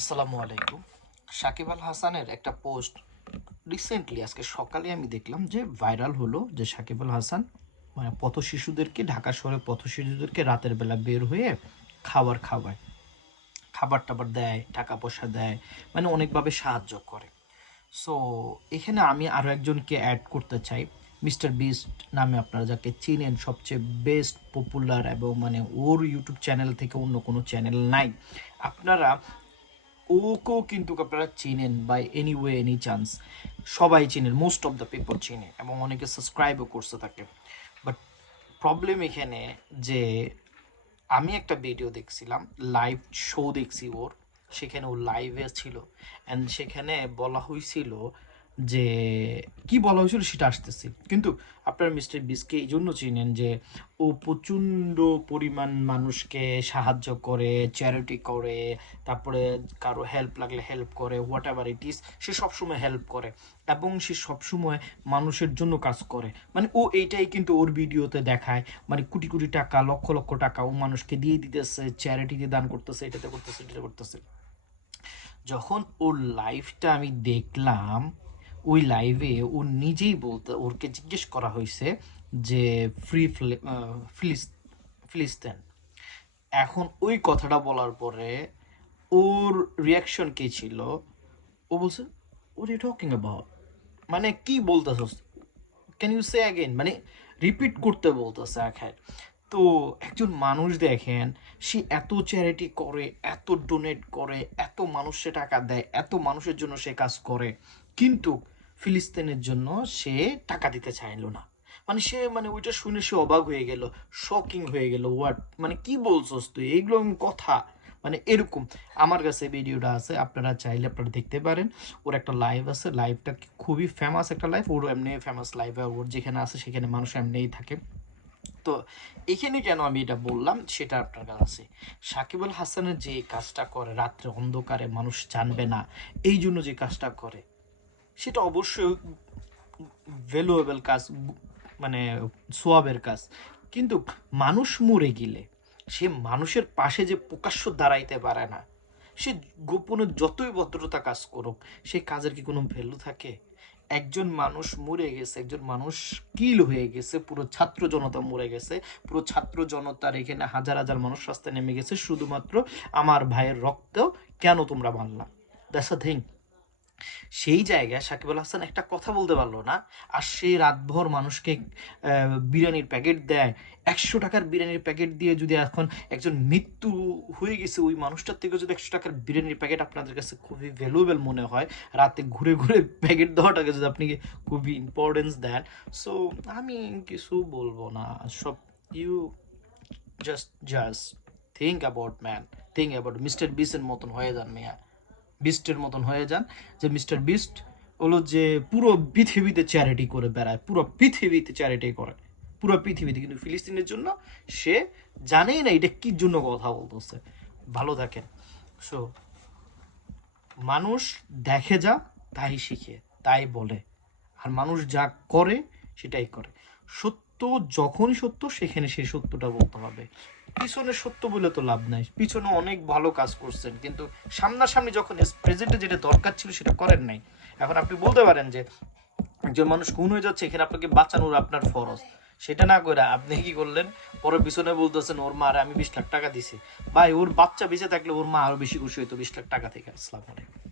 আসসালামু আলাইকুম। সাকিব আল হাসানের একটা পোস্ট রিসেন্টলি আজকে সকালে আমি দেখলাম যে ভাইরাল হলো যে সাকিব আল হাসান মানে পথ শিশুদেরকে, ঢাকা শহরে পথ শিশুদেরকে রাতের বেলা বের হয়ে খাবার খাওয়ায়। খাবার টাবার দেয়, টাকা পয়সা দেয় মানে অনেকভাবে সাহায্য করে। সো এখানে আমি আরও একজনকে অ্যাড করতে চাই। মিস্টার বিস্ট নামে আপনারা যাকে চিনেন, সবচেয়ে বেস্ট পপুলার এবং মানে ওর ইউটিউব চ্যানেল থেকে অন্য কোনো চ্যানেল নাই। আপনারা ওকেও কিন্তু আপনারা চেনেন by any way any chance সবাই চেনেন মোস্ট অফ দ্য পিপল চেনে এবং অনেকে সাবস্ক্রাইবও করতে থাকে বাট প্রবলেম এখানে যে আমি একটা ভিডিও দেখছিলাম লাইভ শো দেখছি ওর। সেখানে ও লাইভে ছিল। অ্যান্ড সেখানে বলা হয়েছিল যে কি বলা হয়েছিল সেটা আসতেছে। কিন্তু আপনার মিস্টার বিসকে এই জন্য চিনেন যে ও প্রচণ্ড পরিমাণ মানুষকে সাহায্য করে চ্যারিটি করে, তারপরে কারও হেল্প লাগলে হেল্প করে হোয়াট এভার ইট ইস সে সবসময় হেল্প করে এবং সে সবসময় মানুষের জন্য কাজ করে। মানে ও এইটাই কিন্তু ওর ভিডিওতে দেখায়। মানে কোটি কোটি টাকা, লক্ষ লক্ষ টাকা ও মানুষকে দিয়ে দিতেছে চ্যারিটিতে দান করতেছে, এটাতে করতেছে এটাতে করতেছে। যখন ওর লাইফটা আমি দেখলাম ওই লাইভে ও নিজেই বলতে, ওরকে জিজ্ঞেস করা হয়েছে যে ফ্রি ফিলিস্তিন এখন ওই কথাটা বলার পরে ওর রিয়াকশন কি ছিল? ও বলছে ওর ইউ টকিং অ্যাবাউট মানে কি বলতেছস? ক্যান ইউ সে অ্যাগেন মানে রিপিট করতে বলতেছে এখন তো একজন মানুষ দেখেন, সে এত চ্যারিটি করে, এত ডোনেট করে, এত মানুষে টাকা দেয়, এত মানুষের জন্য সে কাজ করে, কিন্তু ফিলিস্তিনের জন্য সে টাকা দিতে চাইলো না। মানে সে মানে ওইটা শুনে সে অবাক হয়ে গেল শকিং হয়ে গেল হোয়াট মানে কি বলছস তুই? এইগুলো কথা। মানে এরকম। আমার কাছে ভিডিওটা আছে, আপনারা চাইলে আপনারা দেখতে পারেন। ওর একটা লাইভ আছে লাইভটা খুবই ফেমাস একটা লাইভ ওর এমনি ফেমাস লাইভ ওর যেখানে আছে সেখানে মানুষ এমনিই থাকে। তো এখানে কেন আমি এটা বললাম সেটা আপনার কাছে সাকিব আল হাসানের যে কাজটা করে, রাত্রে অন্ধকারে মানুষ জানবে না, এই জন্য যে কাজটা করে, সেটা অবশ্যই ভ্যালুয়েবল কাজ মানে সোয়াবের কাজ। কিন্তু মানুষ মরে গেলে, সে মানুষের পাশে যে প্রকাশ্য দাঁড়াইতে পারে না, সে গোপনে যতই ভদ্রতা কাজ করুক, সেই কাজের কি কোনো ভ্যালু থাকে? একজন মানুষ মরে গেছে, একজন মানুষ কিল হয়ে গেছে, পুরো ছাত্র জনতা মরে গেছে, পুরো ছাত্র জনতার এখানে হাজার হাজার মানুষ রাস্তায় নেমে গেছে, শুধুমাত্র আমার ভাইয়ের রক্ত কেন তোমরা মানলা দ্যাটস আ থিং সেই জায়গায় সাকিব আল হাসান একটা কথা বলতে পারল না, আর সে রাতভর মানুষকে বিরিয়ানির প্যাকেট দেয়। একশো টাকার বিরিয়ানির প্যাকেট দিয়ে যদি এখন একজন মৃত্যু হয়ে গেছে, ওই মানুষটার থেকে যদি একশো টাকার বিরিয়ানির প্যাকেট আপনাদের কাছে খুবই ভ্যালুয়েবল মনে হয়, রাতে ঘুরে ঘুরে প্যাকেট দেওয়াটাকে যদি আপনি খুবই ইম্পর্টেন্স দেন। সো আমি কিছু বলব না। সব you just just think about man think about mister বিসের মতন হয়ে যান মেয়া। বিস্টের মতন হয়ে যান যে মিস্টার বিস্ট হলো যে পুরো পৃথিবীতে চ্যারিটি করে বেড়ায়, পুরো পৃথিবীতে চ্যারিটি করে, পুরো পৃথিবীতে। কিন্তু ফিলিস্তিনের জন্য সে জানেই না এটা কির জন্য কথা বলতেছে। ভালো থাকেন। সো মানুষ দেখে যা, তাই শিখে, তাই বলে। আর মানুষ যা করে, সেটাই করে। সত্য যখনই সত্য, সেখানে সেই সত্যটা বলতে হবে। পিছনে সত্য বলে তো লাভ নাই। পিছনে অনেক ভালো কাজ করছেন, কিন্তু সামনাসামনি যখন প্রেজেন্টে যেটা দরকার ছিল সেটা করেন নাই। এখন আপনি বলতে পারেন যে, একজন মানুষ খুন হয়ে যাচ্ছে, এখানে আপনাকে বাঁচানোর আপনার ফরজ। সেটা না করে আপনি কি করলেন? পরে পিছনে বলতেছেন, ওর মা আর আমি বিশ লাখ টাকা দিছি। ভাই, ওর বাচ্চা বেঁচে থাকলে ওর মা আরও বেশি খুশি হইতো বিশ লাখ টাকা থেকে। আসসালামু আলাইকুম।